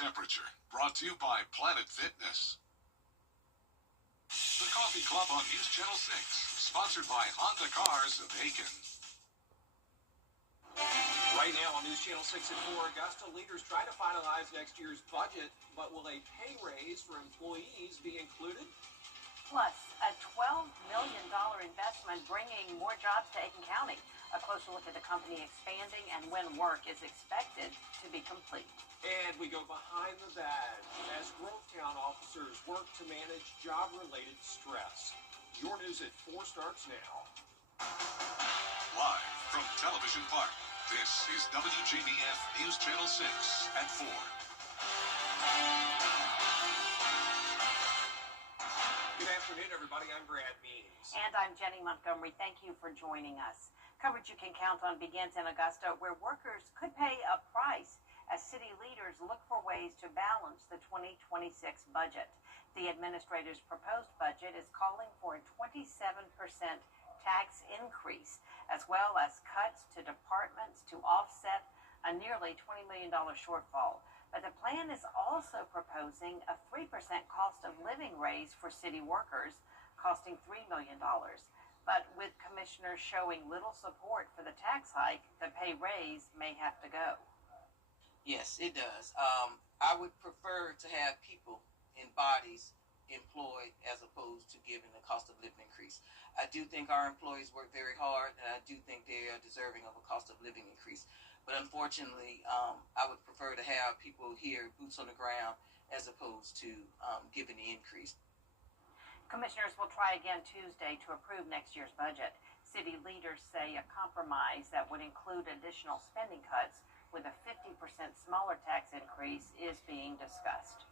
temperature. Brought to you by Planet Fitness. The Coffee Club on News Channel 6. Sponsored by Honda Cars of Aiken. Right now on News Channel 6 at 4, Augusta leaders try to finalize next year's budget, but will a pay raise for employees be included? Plus, a $12 million investment bringing more jobs to Aiken County. A closer look at the company expanding and when work is expected to be complete. And we go behind the badge as Grovetown officers work to manage job-related stress. Your news at 4 starts now. Live from Television Park, this is WJBF News Channel 6 at 4. Good afternoon, everybody. I'm Brad Means. And I'm Jenny Montgomery. Thank you for joining us. Coverage you can count on begins in Augusta, where workers could pay a price as city leaders look for ways to balance the 2026 budget. The administrator's proposed budget is calling for a 27% tax increase, as well as cuts to departments to offset a nearly $20 million shortfall. But the plan is also proposing a 3% cost of living raise for city workers, costing $3 million. But with commissioners showing little support for the tax hike, the pay raise may have to go. Yes, it does. I would prefer to have people in bodies employed as opposed to giving the cost of living increase. I do think our employees work very hard, and I do think they are deserving of a cost of living increase. But unfortunately, I would prefer to have people here, boots on the ground, as opposed to giving the increase. Commissioners will try again Tuesday to approve next year's budget. City leaders say a compromise that would include additional spending cuts with a 50% smaller tax increase is being discussed.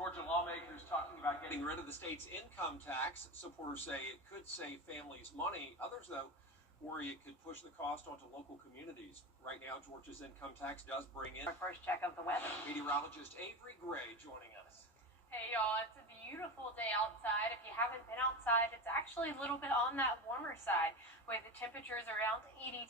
Georgia lawmakers talking about getting rid of the state's income tax. Supporters say it could save families money. Others, though, worry it could push the cost onto local communities. Right now, Georgia's income tax does bring in... Our first check of the weather. Meteorologist Avery Gray joining us. Hey y'all, it's a beautiful day outside. If you haven't been outside, it's actually a little bit on that warmer side with the temperatures around 82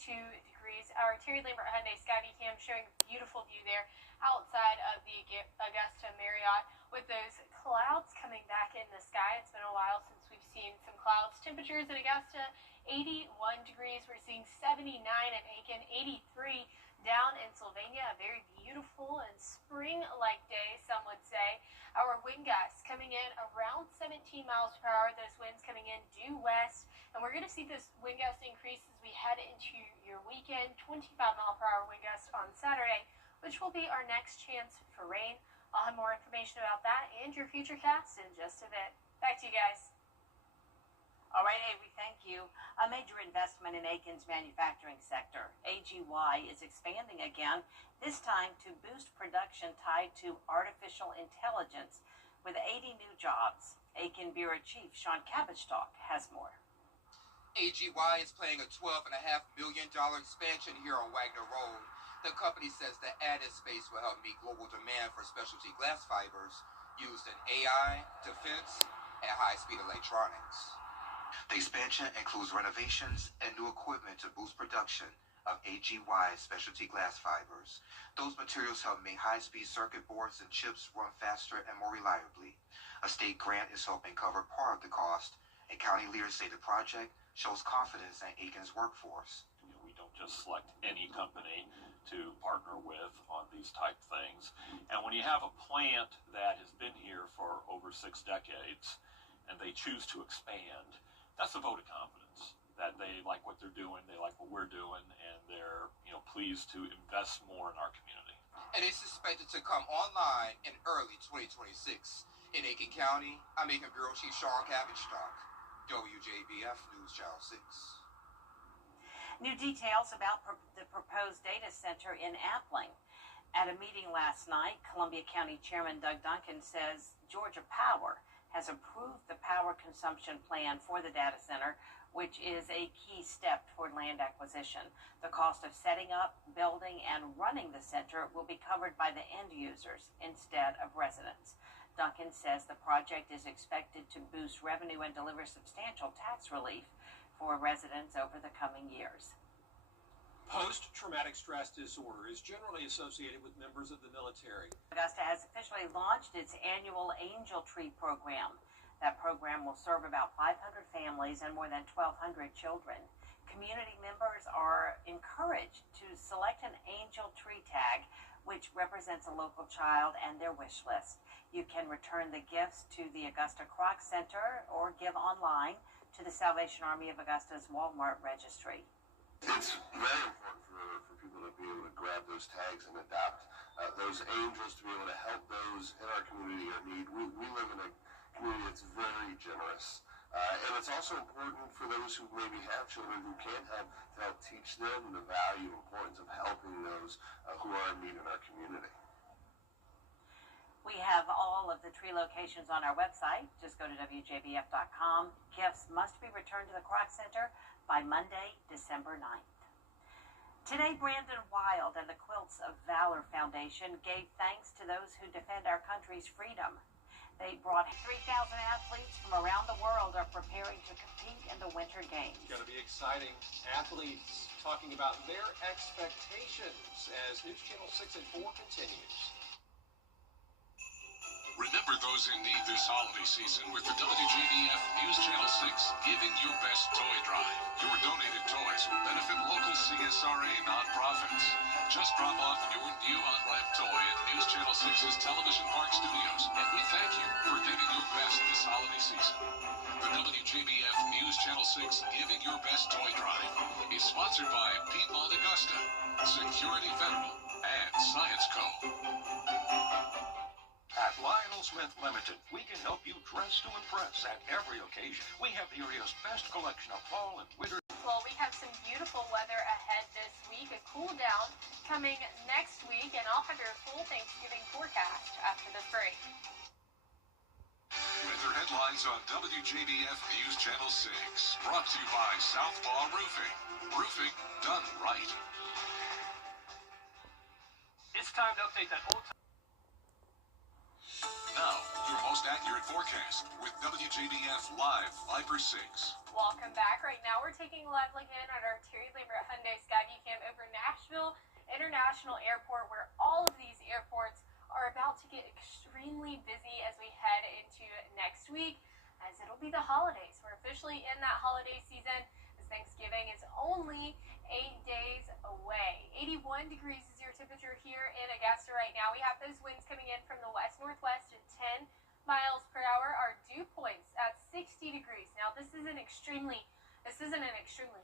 degrees. Our Terry Lambert Hyundai Skyview Cam showing a beautiful view there outside of the Augusta Marriott with those clouds coming back in the sky. It's been a while since we've seen some clouds. Temperatures in Augusta, 81 degrees. We're seeing 79 in Aiken, 83 down in Sylvania. A very beautiful and spring-like day, some would say. Our wind gusts coming in around 17 miles per hour. Those winds coming in due west. And we're going to see this wind gust increase as we head into your weekend. 25-mile-per-hour wind gusts on Saturday, which will be our next chance for rain. I'll have more information about that and your future cast in just a bit. Back to you guys. All right, Avery, thank you. A major investment in Aiken's manufacturing sector. AGY is expanding again, this time to boost production tied to artificial intelligence with 80 new jobs. Aiken Bureau Chief Sean Cabbage-Talk has more. AGY is planning a $12.5 million expansion here on Wagner Road. The company says the added space will help meet global demand for specialty glass fibers used in AI, defense, and high-speed electronics. The expansion includes renovations and new equipment to boost production of AGY specialty glass fibers. Those materials help make high-speed circuit boards and chips run faster and more reliably. A state grant is helping cover part of the cost, and county leaders say the project shows confidence in Aiken's workforce. We don't just select any company to partner with on these type things. And when you have a plant that has been here for over 6 decades and they choose to expand, that's a vote of confidence that they like what they're doing, they like what we're doing, and they're pleased to invest more in our community. And it's expected to come online in early 2026. In Aiken County, I'm Aiken Bureau Chief Sean Cabbage-Talk, WJBF News Channel 6. New details about the proposed data center in Appling. At a meeting last night, Columbia County Chairman Doug Duncan says Georgia Power has approved the power consumption plan for the data center, which is a key step toward land acquisition. The cost of setting up, building, and running the center will be covered by the end users instead of residents. Duncan says the project is expected to boost revenue and deliver substantial tax relief for residents over the coming years. Post-traumatic stress disorder is generally associated with members of the military. Augusta has officially launched its annual Angel Tree program. That program will serve about 500 families and more than 1,200 children. Community members are encouraged to select an Angel Tree tag, which represents a local child and their wish list. You can return the gifts to the Augusta Croc Center or give online to the Salvation Army of Augusta's Walmart registry. It's very important for people to be able to grab those tags and adopt those angels, to be able to help those in our community in need. We live in a community that's very generous. And it's also important for those who maybe have children who can't help, to help teach them the value and importance of helping those who are in need in our community. We have all of the tree locations on our website. Just go to WJBF.com. Gifts must be returned to the Croc Center by Monday, December 9th. Today, Brandon Wild and the Quilts of Valor Foundation gave thanks to those who defend our country's freedom. They brought 3,000 athletes from around the world are preparing to compete in the Winter Games. It's going to be exciting. Athletes talking about their expectations as News Channel 6 and 4 continues. Remember those in need this holiday season with the WJBF News Channel 6 Giving Your Best Toy Drive. Your donated toys will benefit local CSRA nonprofits. Just drop off your new unwrapped toy at News Channel 6's Television Park Studios, and we thank you for giving your best this holiday season. The WJBF News Channel 6 Giving Your Best Toy Drive is sponsored by Piedmont Augusta, Security Federal, and Science Co. At Lionel Smith Limited, we can help you dress to impress at every occasion. We have the area's best collection of fall and winter. Well, we have some beautiful weather ahead this week, a cool down coming next week, and I'll have your full Thanksgiving forecast after this break. Weather headlines on WJBF News Channel 6. Brought to you by Southpaw Roofing. Roofing done right. It's time to update that old time. Now, your most accurate forecast with WJBF Live Viper 6. Welcome back. Right now, we're taking a live look in at our Terry Lambert Hyundai Skyview Cam over Nashville International Airport, where all of these airports are about to get extremely busy as we head into next week, as it'll be the holidays. We're officially in that holiday season, as Thanksgiving is only 8 days away. 81 degrees is your temperature here in Augusta right now. We have those winds coming in from the west-northwest at 10 miles per hour. Our dew points at 60 degrees. Now, this isn't an extremely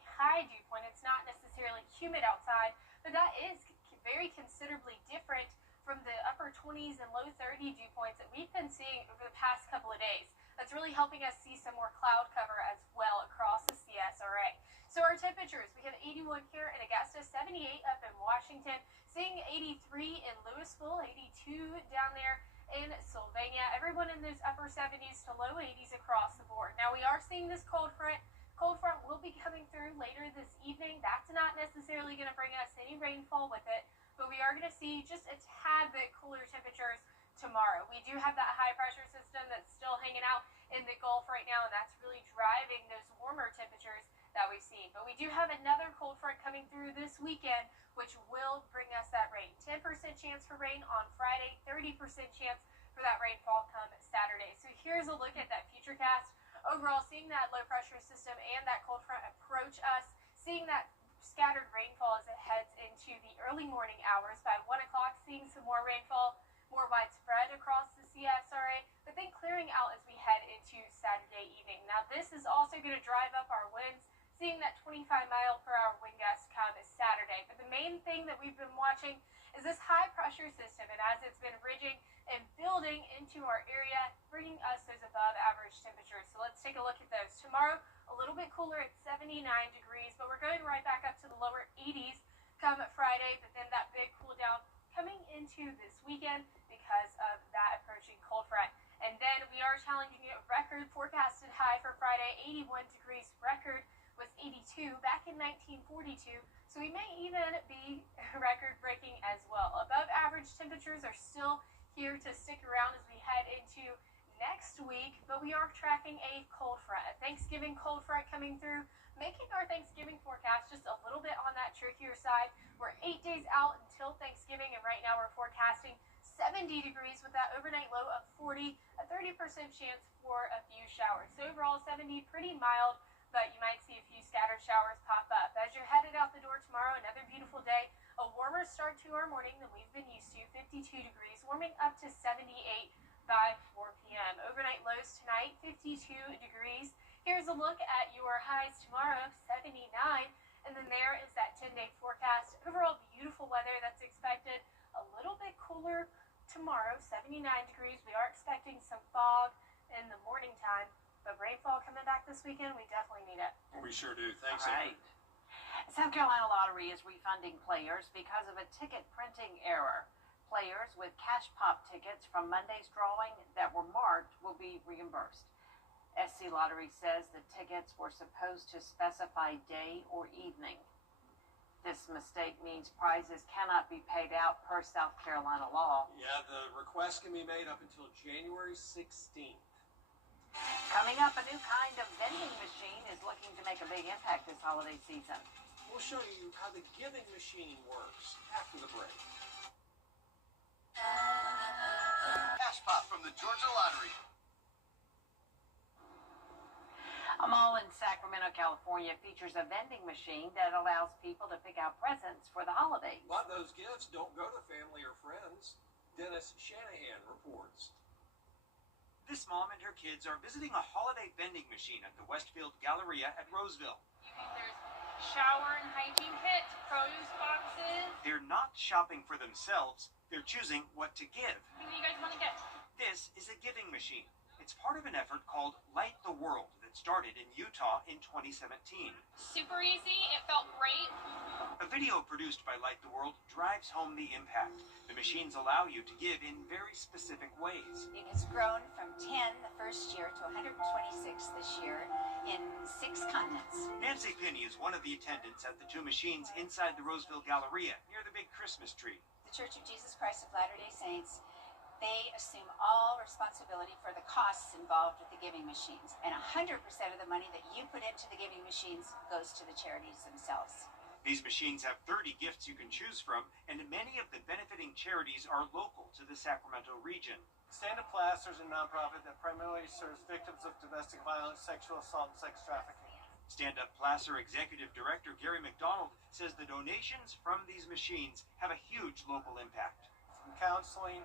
high dew point. It's not necessarily humid outside, but that is very considerably different from the upper 20s and low 30 dew points that we've been seeing over the past couple of days. That's really helping us see some more cloud cover as well across the CSRA. So our temperatures, we have 81 here in Augusta, 78 up in Washington, seeing 83 in Louisville, 82 down there in Sylvania. Everyone in those upper 70s to low 80s across the board. Now we are seeing this cold front. Cold front will be coming through later this evening. That's not necessarily going to bring us any rainfall with it, but we are going to see just a tad bit cooler temperatures tomorrow. We do have that high pressure system that's still hanging out in the Gulf right now, and that's really driving those warmer temperatures that we've seen. But we do have another cold front coming through this weekend, which will bring us that rain. 10% chance for rain on Friday, 30% chance for that rainfall come Saturday. So here's a look at that futurecast. Overall, seeing that low pressure system and that cold front approach us, seeing that scattered rainfall as it heads into the early morning hours. By 1 o'clock, seeing some more rainfall, more widespread across the CSRA, but then clearing out as we head into Saturday evening. Now, this is also going to drive up our winds, seeing that 25-mile-per-hour wind gust come Saturday. But the main thing that we've been watching is this high-pressure system, and as it's been ridging and building into our area, bringing us those above-average temperatures. So let's take a look at those. Tomorrow, a little bit cooler at 79 degrees, but we're going right back up to the lower 80s come Friday, but then that big cool down coming into this weekend because of that approaching cold front. And then we are challenging a record forecasted high for Friday, 81 degrees. Record was 82 back in 1942, so we may even be record breaking as well. Above average temperatures are still here to stick around as we head into next week, but we are tracking a cold front. Thanksgiving cold front coming through, making our Thanksgiving forecast just a little bit on that trickier side. We're 8 days out until Thanksgiving, and right now we're forecasting 70 degrees with that overnight low of 40, a 30% chance for a few showers. So overall 70, pretty mild, but you might see a few scattered showers pop up. As you're headed out the door tomorrow, another beautiful day, a warmer start to our morning than we've been used to, 52 degrees, warming up to 78 by 4 p.m. Overnight lows tonight, 52 degrees. Here's a look at your highs tomorrow, 79, and then there is that 10-day forecast. Overall beautiful weather that's expected, a little bit cooler tomorrow, 79 degrees. We are expecting some fog in the morning time, but rainfall coming back this weekend, we definitely need it. We sure do. Thanks, All right. South Carolina Lottery is refunding players because of a ticket printing error. Players with cash pop tickets from Monday's drawing that were marked will be reimbursed. SC Lottery says the tickets were supposed to specify day or evening. This mistake means prizes cannot be paid out per South Carolina law. Yeah, the request can be made up until January 16th. Coming up, a new kind of vending machine is looking to make a big impact this holiday season. We'll show you how the giving machine works after the break. Cash Pop from the Georgia Lottery. A mall in Sacramento, California features a vending machine that allows people to pick out presents for the holidays. But those gifts don't go to family or friends. Dennis Shanahan reports. This mom and her kids are visiting a holiday vending machine at the Westfield Galleria at Roseville. There's shower and hygiene kits, produce boxes. They're not shopping for themselves, they're choosing what to give. What do you guys want to get? This is a giving machine. It's part of an effort called Light the World that started in Utah in 2017. Super easy. It felt great. A video produced by Light the World drives home the impact. The machines allow you to give in very specific ways. It has grown from 10 the first year to 126 this year in 6 continents. Nancy Pinney is one of the attendants at the two machines inside the Roseville Galleria near the big Christmas tree. The Church of Jesus Christ of Latter-day Saints, they assume all responsibility for the costs involved with the giving machines. And 100% of the money that you put into the giving machines goes to the charities themselves. These machines have 30 gifts you can choose from, and many of the benefiting charities are local to the Sacramento region. Stand Up Plaster is a nonprofit that primarily serves victims of domestic violence, sexual assault, and sex trafficking. Stand Up Placer Executive Director Gary McDonald says the donations from these machines have a huge local impact. From counseling,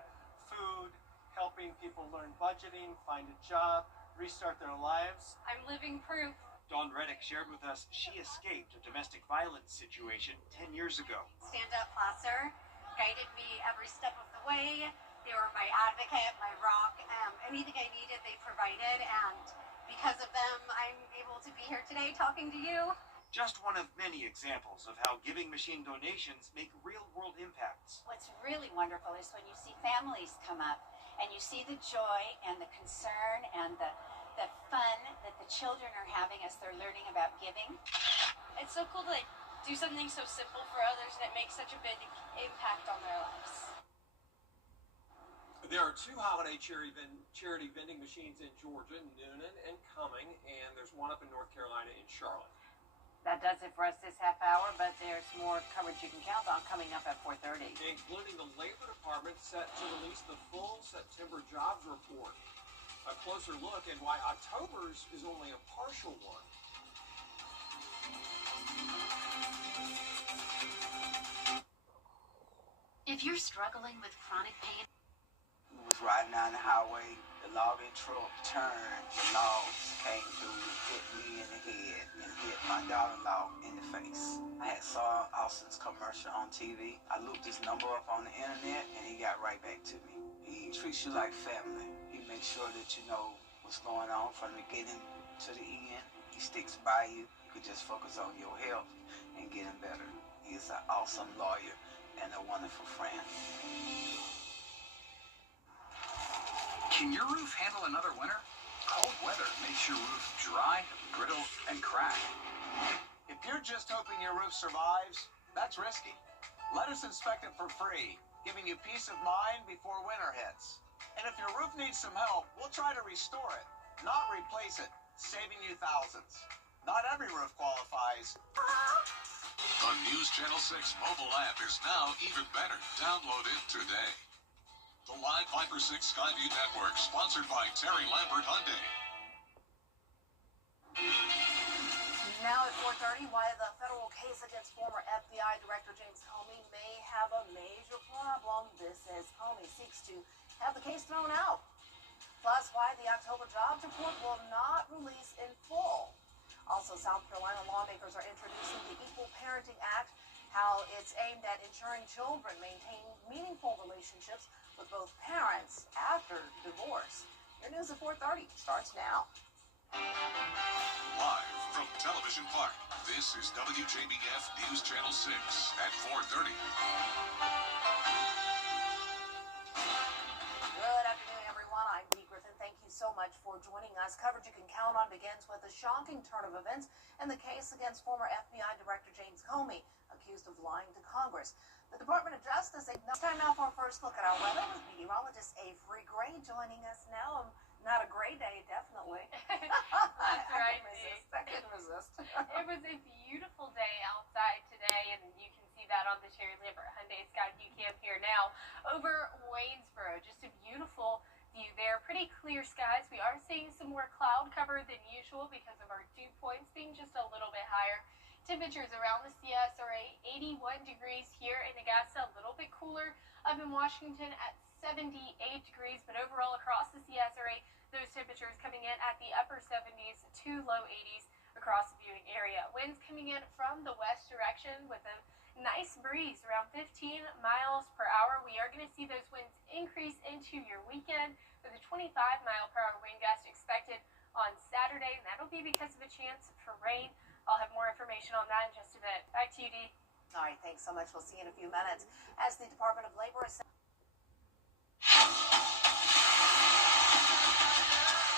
food, helping people learn budgeting, find a job, restart their lives. I'm living proof. Dawn Reddick shared with us she escaped a domestic violence situation 10 years ago. Stand Up Placer guided me every step of the way. They were my advocate, my rock. Anything I needed, they provided. And because of them, I'm able to be here today talking to you. Just one of many examples of how giving machine donations make real-world impacts. What's really wonderful is when you see families come up and you see the joy and the concern and the fun that the children are having as they're learning about giving. It's so cool to do something so simple for others and it makes such a big impact on their lives. There are 2 holiday charity vending machines in Georgia, Noonan and Cumming, and there's one up in North Carolina in Charlotte. That does it for us this half hour, but there's more coverage you can count on coming up at 4:30. Including the Labor Department set to release the full September jobs report. A closer look at why October's is only a partial one. If you're struggling with chronic pain, was riding down the highway, the logging truck turned, the logs came through, hit me in the head, and hit my daughter-in-law in the face. I had saw Austin's commercial on TV. I looked his number up on the internet, and he got right back to me. He treats you like family. He makes sure that you know what's going on from the beginning to the end. He sticks by you. You can just focus on your health and getting better. He is an awesome lawyer and a wonderful friend. Can your roof handle another winter? Cold weather makes your roof dry, brittle, and crack. If you're just hoping your roof survives, that's risky. Let us inspect it for free, giving you peace of mind before winter hits. And if your roof needs some help, we'll try to restore it, not replace it. saving you thousands. Not every roof qualifies. The News Channel 6 mobile app is now even better. Download it today. The Live Viper 6 Skyview Network, sponsored by Terry Lambert Hyundai. Now at 4:30, why the federal case against former FBI Director James Comey may have a major problem. This as Comey seeks to have the case thrown out. Plus, why the October jobs report will not release in full. Also, South Carolina lawmakers are introducing the Equal Parenting Act, how it's aimed at ensuring children maintain meaningful relationships with both parents after divorce. Your news at 4:30 starts now. Live from Television Park, this is WJBF News Channel 6 at 4:30. Good afternoon, everyone. I'm Dee Griffin. Thank you so much for joining us. Coverage you can count on begins with a shocking turn of events in the case against former FBI Director James Comey, accused of lying to Congress. The Department of Justice acknowledged. Time now for our first look at our weather with meteorologist Avery Gray joining us now. Not a gray day, definitely. That's right, Dee. I couldn't resist. It was a beautiful day outside today, and you can see that on the Terry Lambert Hyundai Skyview Cam here now over Waynesboro. Just a beautiful view there. Pretty clear skies. We are seeing some more cloud cover than usual because of our dew points being just a little bit higher. Temperatures around the CSRA, 81 degrees here in Augusta, a little bit cooler up in Washington at 78 degrees, but overall across the CSRA, those temperatures coming in at the upper 70s to low 80s across the viewing area. Winds coming in from the west direction with a nice breeze around 15 miles per hour. We are going to see those winds increase into your weekend with a 25-mile-per-hour wind gust expected on Saturday, and that'll be because of a chance for rain. I'll have more information on that in just a bit. Back to you, Dee. All right, thanks so much. We'll see you in a few minutes. As the Department of Labor is...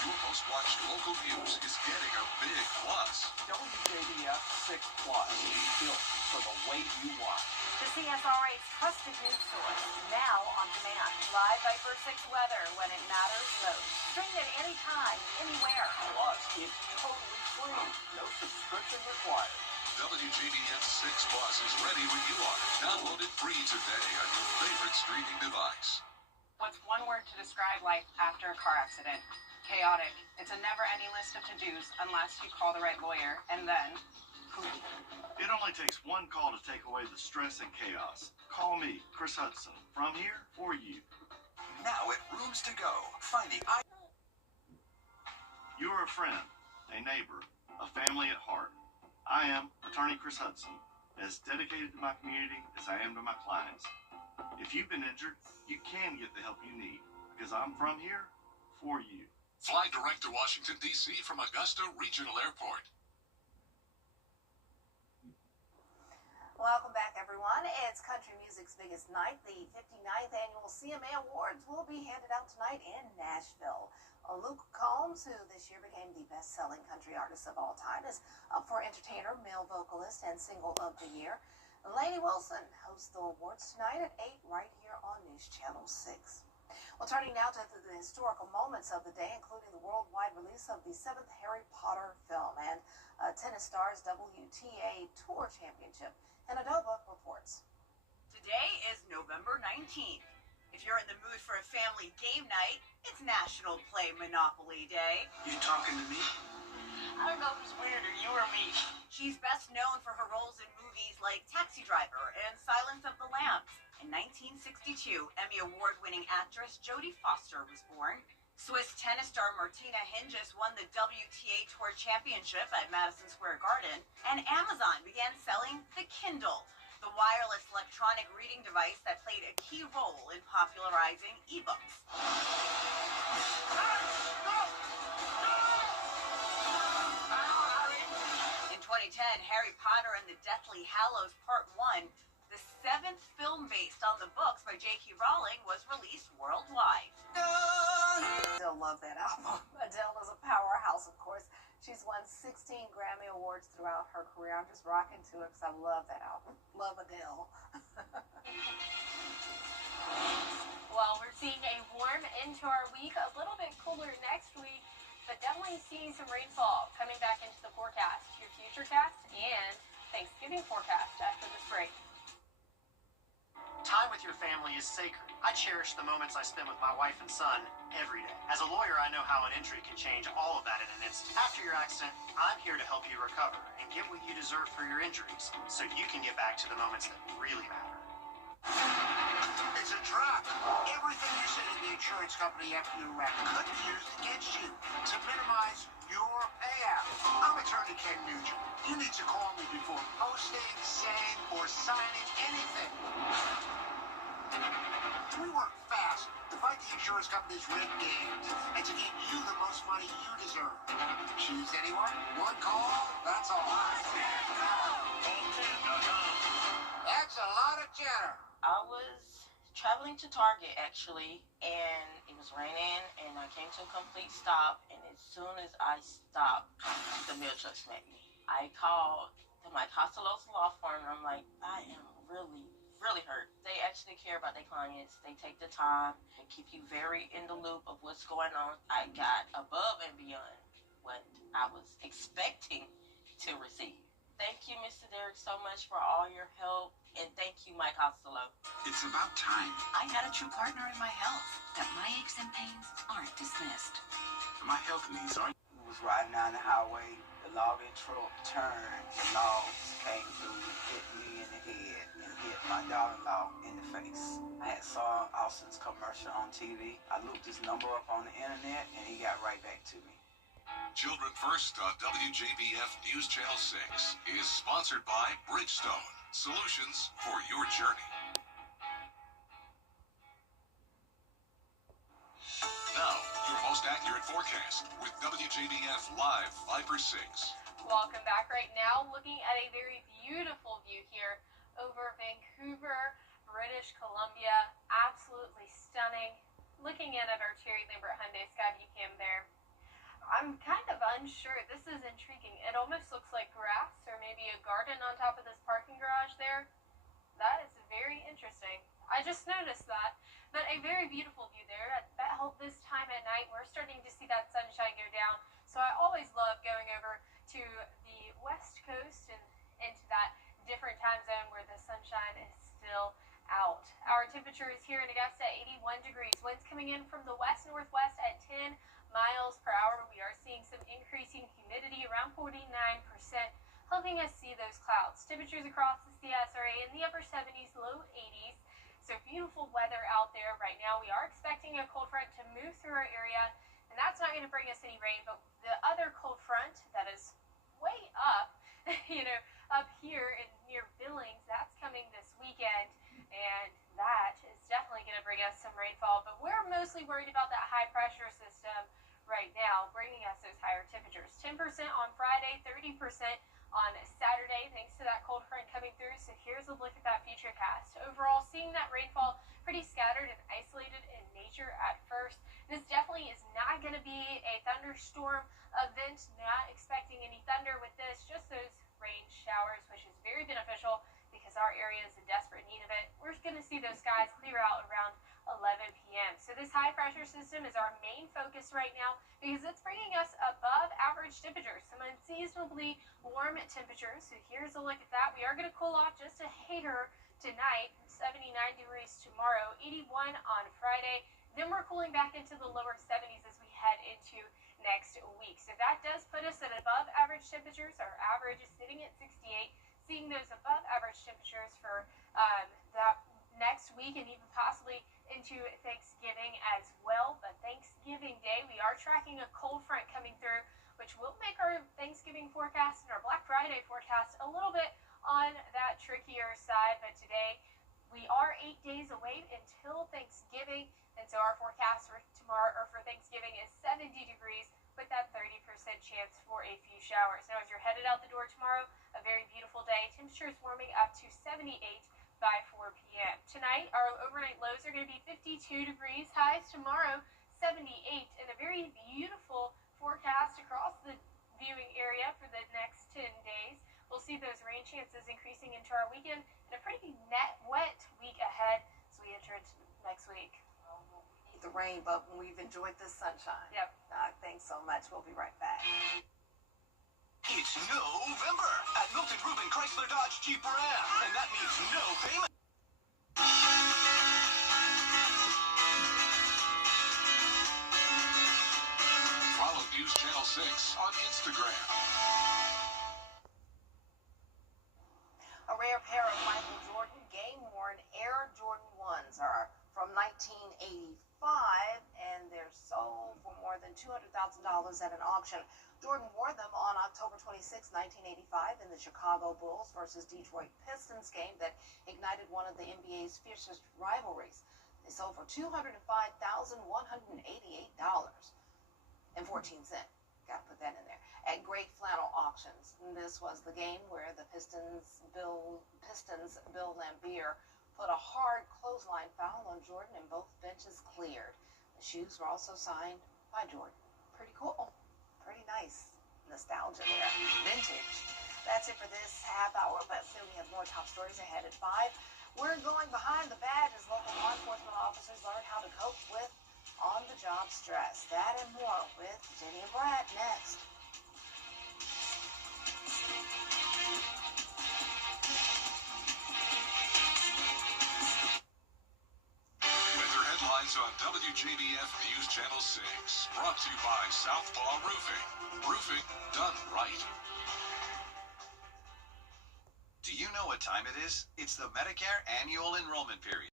Your most watched local news is getting a big plus. WJBF 6 Plus, built for the way you watch. The CSRA's trusted news source, now on demand. Live Viper 6 weather when it matters most. Stream it anytime, anywhere. Plus, it's totally free. No subscription required. WJBF 6 Plus is ready when you are. Download it free today on your favorite streaming device. What's one word to describe life after a car accident? Chaotic. It's a never-ending list of to-dos unless you call the right lawyer, and then poof. It only takes one call to take away the stress and chaos. Call me, Chris Hudson, from here for you. Now at Rooms to Go, finding You are a friend, a neighbor, a family at heart. I am attorney Chris Hudson, as dedicated to my community as I am to my clients. If you've been injured, you can get the help you need, because I'm from here for you. Fly direct to Washington, D.C. from Augusta Regional Airport. Welcome back, everyone. It's country music's biggest night. The 59th annual CMA Awards will be handed out tonight in Nashville. Luke Combs, who this year became the best-selling country artist of all time, is up for Entertainer, Male Vocalist, and Single of the Year. Lainey Wilson hosts the awards tonight at 8 right here on News Channel 6. Well, turning now to the historical moments of the day, including the worldwide release of the 7th Harry Potter film and Tennis Stars WTA Tour Championship. And Adoba reports. Today is November 19th. If you're in the mood for a family game night, it's National Play Monopoly Day. You talking to me? I don't know if it's weirder, you or me. She's best known for her roles in movies like Taxi Driver and Silence of the Lambs. In 1962, Emmy Award-winning actress Jodie Foster was born. Swiss tennis star Martina Hingis won the WTA Tour Championship at Madison Square Garden. And Amazon began selling the Kindle, the wireless electronic reading device that played a key role in popularizing ebooks. In 2010, Harry Potter and the Deathly Hallows Part 1, the 7th film based on the books by J.K. Rowling, was released worldwide. Still love that album. Adele is a powerhouse, of course. She's won 16 Grammy Awards throughout her career. I'm just rocking to it because I love that album. Love Adele. Well, we're seeing a warm end to our week, a little bit cooler next week. but definitely seeing some rainfall coming back into the forecast. Your futurecast and Thanksgiving forecast after this break. Time with your family is sacred. I cherish the moments I spend with my wife and son every day. As a lawyer, I know how an injury can change all of that in an instant. After your accident, I'm here to help you recover and get what you deserve for your injuries so you can get back to the moments that really matter. It's a trap. Everything you say to the insurance company after your wreck could be used against you to minimize your payout. I'm attorney Ken Nugent. You need to call me before posting, saying, or signing anything. We work fast to fight the insurance company's rigged games and to get you the most money you deserve. Choose anyone, one call, that's all. That's a lot of cheddar. I was traveling to Target actually, and it was raining, and I came to a complete stop, and as soon as I stopped, the mail truck smacked me. I called the Mike Costello's law firm, and I'm like, I am really hurt. They actually care about their clients. They take the time and keep you very in the loop of what's going on. I got above and beyond what I was expecting to receive. Thank you, Mr. Derek, so much for all your help, and thank you, Mike Costello. It's about time. I had a true partner in my health, that my aches and pains aren't dismissed. My health needs are. Was riding down the highway, the logging truck turned, the logs came through, hit me in the head, and hit my daughter-in-law in the face. I had saw Austin's commercial on TV. I looked his number up on the internet, and he got right back to me. Children First on WJBF News Channel 6 is sponsored by Bridgestone, solutions for your journey. Now, your most accurate forecast with WJBF Live 5/6. Welcome back. Right now, looking at a very beautiful view here over Vancouver, British Columbia. Absolutely stunning. Looking in at our Terry Lambert Hyundai Skyview cam there. I'm kind of unsure. This is intriguing. It almost looks like grass or maybe a garden on top of this parking garage there. That is very interesting. I just noticed that. But a very beautiful view there. At this time at night, we're starting to see that sunshine go down. So I always love going over to the West Coast and into that different time zone where the sunshine is still out. Our temperature is here in Augusta, 81 degrees. Winds coming in from the west-northwest at 10 miles per hour. We are seeing some increasing humidity around 49%, helping us see those clouds. Temperatures across the CSRA in the upper 70s, low 80s. So beautiful weather out there right now. We are expecting a cold front to move through our area, and that's not going to bring us any rain, but the other cold front that is way up, up here in near Billings, that's coming this weekend, and that is definitely going to bring us some rainfall. But we're mostly worried about that high pressure system right now, bringing us those higher temperatures. 10% on Friday, 30% on Saturday, thanks to that cold front coming through. So here's a look at that future cast. Overall, seeing that rainfall pretty scattered and isolated in nature at first. This definitely is not going to be a thunderstorm event. Not expecting any thunder with this, just those rain showers, which is very beneficial because our area is in desperate need of it. We're going to see those skies clear out around 11 p.m. So this high pressure system is our main focus right now because it's bringing us above average temperatures, some unseasonably warm temperatures. So here's a look at that. We are going to cool off just a hair tonight, 79 degrees tomorrow, 81 on Friday. Then we're cooling back into the lower 70s as we head into next week. So that does put us at above average temperatures. Our average is sitting at 68. Seeing those above average temperatures for that next week and even possibly into Thanksgiving as well. But Thanksgiving Day, we are tracking a cold front coming through, which will make our Thanksgiving forecast and our Black Friday forecast a little bit on that trickier side. But today, we are 8 days away until Thanksgiving, and so our forecast for tomorrow or for Thanksgiving is 70 degrees with that 30% chance for a few showers. Now, as you're headed out the door tomorrow, a very beautiful day. Temperatures warming up to 78 by 4 p.m. Tonight, our overnight lows are going to be 52 degrees. Highs tomorrow, 78, and a very beautiful forecast across the viewing area for the next 10 days. We'll see those rain chances increasing into our weekend and a pretty wet week ahead as we enter into next week. the rain, but we've enjoyed this sunshine. Yep. Thanks so much. We'll be right back. It's November at Milton Rubin Chrysler Dodge Jeep Ram, and that means no payment. Follow News Channel 6 on Instagram. A rare pair of Michael Jordan game-worn Air Jordan 1s are from 1985, and they're sold for more than $200,000 at an auction. Jordan wore them on October 26, 1985 in the Chicago Bulls versus Detroit Pistons game that ignited one of the NBA's fiercest rivalries. They sold for $205,188.14. Got to put that in there. At Great Flannel Auctions. And this was the game where the Pistons Bill Laimbeer put a hard clothesline foul on Jordan and both benches cleared. The shoes were also signed by Jordan. Pretty cool. Pretty nice. Nostalgia there. Vintage. That's it for this half hour, but still we have more top stories ahead at 5. We're going behind the badge as local law enforcement officers learn how to cope with on-the-job stress. That and more with Jenny and Brad next. Weather headlines on WJBF News Channel 6. Brought to you by Southpaw Roofing. Roofing done right. Do you know what time it is? It's the Medicare annual enrollment period.